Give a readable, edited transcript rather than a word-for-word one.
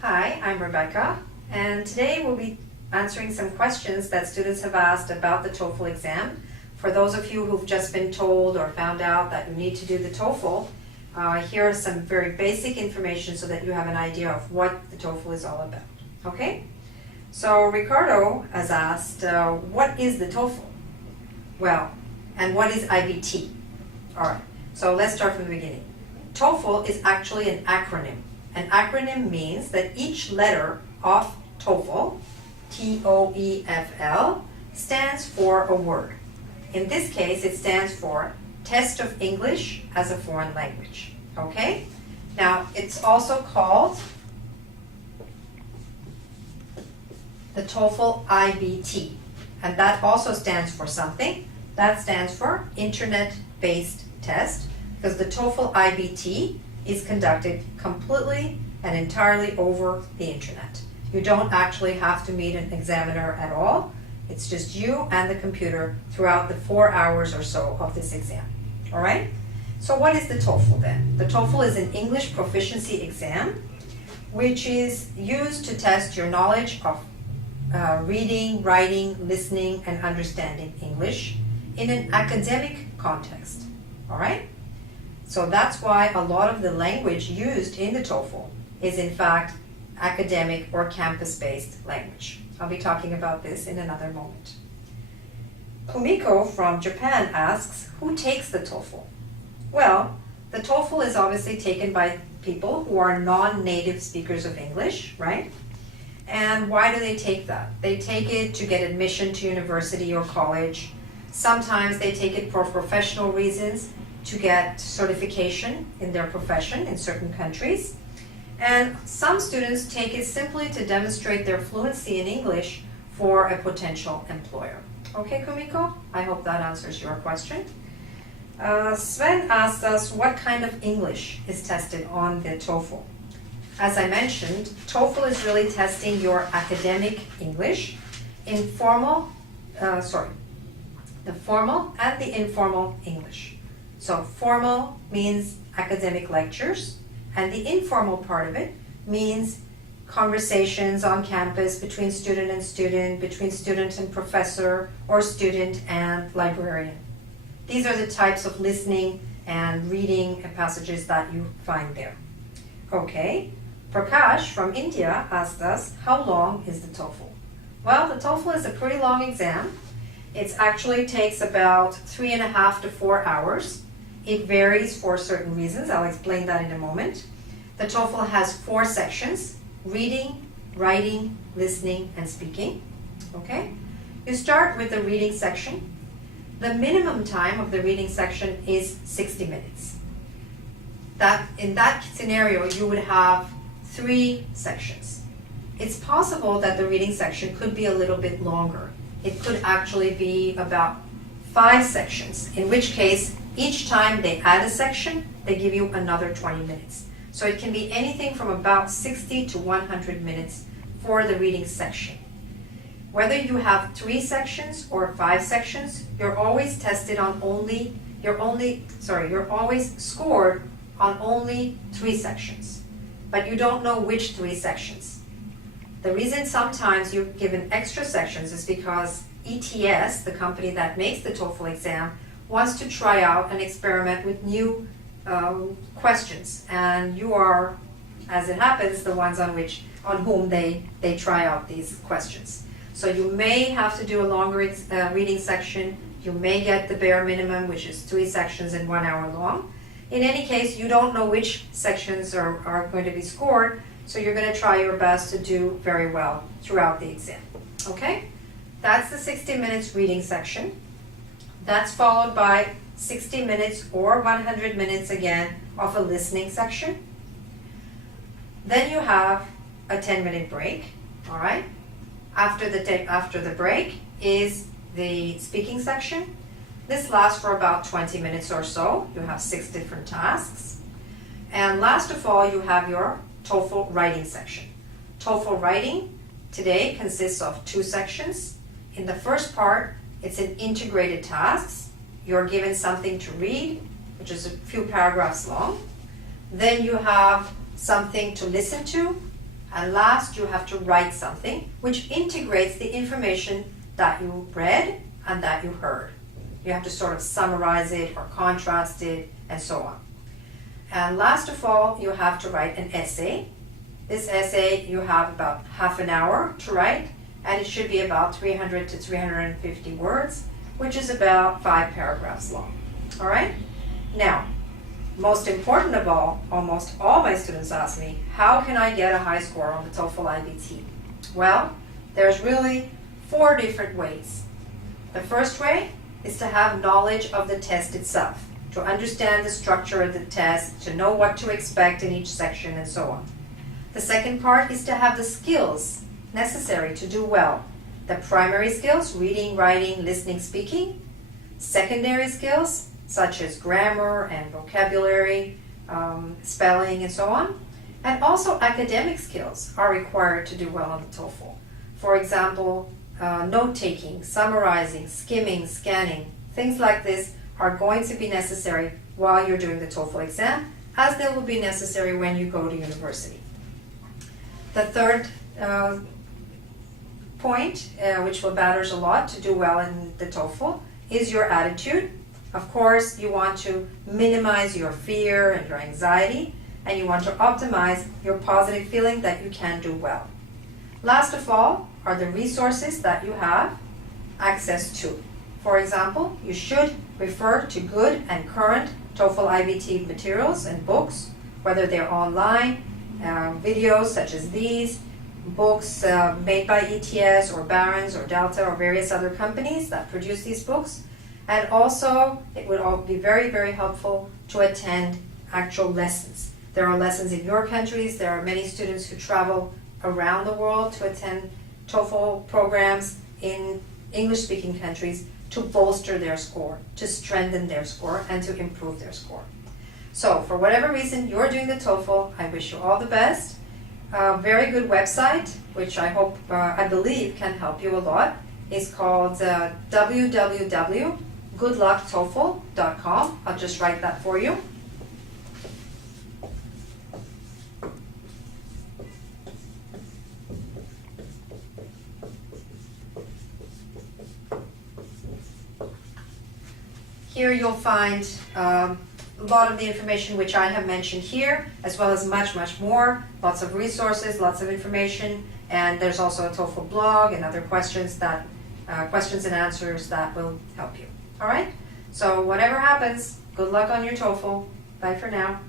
Hi, I'm Rebecca, and today we'll be answering some questions that students have asked about the TOEFL exam. For those of you who've just been told or found out that you need to do the TOEFL, here are some very basic information so that you have an idea of what the TOEFL is all about. Okay? So Ricardo has asked, what is the TOEFL? Well, and what is iBT? Alright, so let's start from the beginning. TOEFL is actually an acronym. An acronym means that each letter of TOEFL, TOEFL, stands for a word. In this case, it stands for Test of English as a Foreign Language. Okay? Now, it's also called the TOEFL iBT, and that also stands for something. That stands for Internet-Based Test, because the TOEFL iBT is conducted completely and entirely over the internet. You don't actually have to meet an examiner at all. It's just you and the computer throughout the 4 hours or so of this exam. All right? So what is the TOEFL then? The TOEFL is an English proficiency exam, which is used to test your knowledge of reading, writing, listening, and understanding English in an academic context. All right? So that's why a lot of the language used in the TOEFL is in fact academic or campus-based language. I'll be talking about this in another moment. Kumiko from Japan asks, who takes the TOEFL? Well, the TOEFL is obviously taken by people who are non-native speakers of English, right? And why do they take that? They take it to get admission to university or college. Sometimes they take it for professional reasons, to get certification in their profession in certain countries. And some students take it simply to demonstrate their fluency in English for a potential employer. Okay, Kumiko? I hope that answers your question. Sven asked us what kind of English is tested on the TOEFL. As I mentioned, TOEFL is really testing your academic English in the formal and the informal English. So formal means academic lectures, and the informal part of it means conversations on campus between student and student, between student and professor, or student and librarian. These are the types of listening and reading passages that you find there. Okay, Prakash from India asked us, how long is the TOEFL? Well, the TOEFL is a pretty long exam. It actually takes about 3.5 to 4 hours. It varies for certain reasons. I'll explain that in a moment. The TOEFL has 4 sections: reading, writing, listening, and speaking. Okay? You start with the reading section. The minimum time of the reading section is 60 minutes. In that scenario, you would have 3 sections. It's possible that the reading section could be a little bit longer. It could actually be about 5 sections, in which case each time they add a section, they give you another 20 minutes. So it can be anything from about 60 to 100 minutes for the reading section. Whether you have 3 sections or 5 sections, you're always tested on you're always scored on only 3 sections. But you don't know which 3 sections. The reason sometimes you're given extra sections is because ETS, the company that makes the TOEFL exam, wants to try out and experiment with new questions, and you are, as it happens, the ones on whom they try out these questions. So you may have to do a longer reading section. You may get the bare minimum, which is 3 sections and 1 hour long. In any case, you don't know which sections are going to be scored, so you're going to try your best to do very well throughout the exam. Okay? That's the 60 minutes reading section. That's followed by 60 minutes or 100 minutes again of a listening section. Then you have a 10-minute break, all right? After the break is the speaking section. This lasts for about 20 minutes or so. You have 6 different tasks. And last of all, you have your TOEFL writing section. TOEFL writing today consists of 2 sections. In the first part, it's an integrated tasks. You're given something to read, which is a few paragraphs long. Then you have something to listen to, And last, you have to write something which integrates the information that you read and that you heard. You have to sort of summarize it or contrast it and so on. And last of all, you have to write an essay. This essay you have about half an hour to write, and it should be about 300 to 350 words, which is about 5 paragraphs long. All right? Now, most important of all, almost all my students ask me, how can I get a high score on the TOEFL iBT? Well, there's really 4 different ways. The first way is to have knowledge of the test itself, to understand the structure of the test, to know what to expect in each section and so on. The second part is to have the skills necessary to do well. The primary skills, reading, writing, listening, speaking. Secondary skills, such as grammar and vocabulary, spelling and so on. And also academic skills are required to do well on the TOEFL. For example, note-taking, summarizing, skimming, scanning, things like this are going to be necessary while you're doing the TOEFL exam, as they will be necessary when you go to university. The third point, which will matters a lot to do well in the TOEFL, is your attitude. Of course, you want to minimize your fear and your anxiety, and you want to optimize your positive feeling that you can do well. Last of all are the resources that you have access to. For example, you should refer to good and current TOEFL iBT materials and books, whether they're online, videos such as these, books made by ETS or Barron's or Delta or various other companies that produce these books. And also, it would all be very, very helpful to attend actual lessons. There are lessons in your countries. There are many students who travel around the world to attend TOEFL programs in English-speaking countries to bolster their score, to strengthen their score, and to improve their score. So, for whatever reason you're doing the TOEFL, I wish you all the best. A very good website, which I believe can help you a lot, is called www.goodlucktoefl.com. I'll just write that for you. Here you'll find a lot of the information which I have mentioned here, as well as much, much more. Lots of resources, lots of information, and there's also a TOEFL blog and other questions and answers that will help you. All right? So whatever happens, good luck on your TOEFL. Bye for now.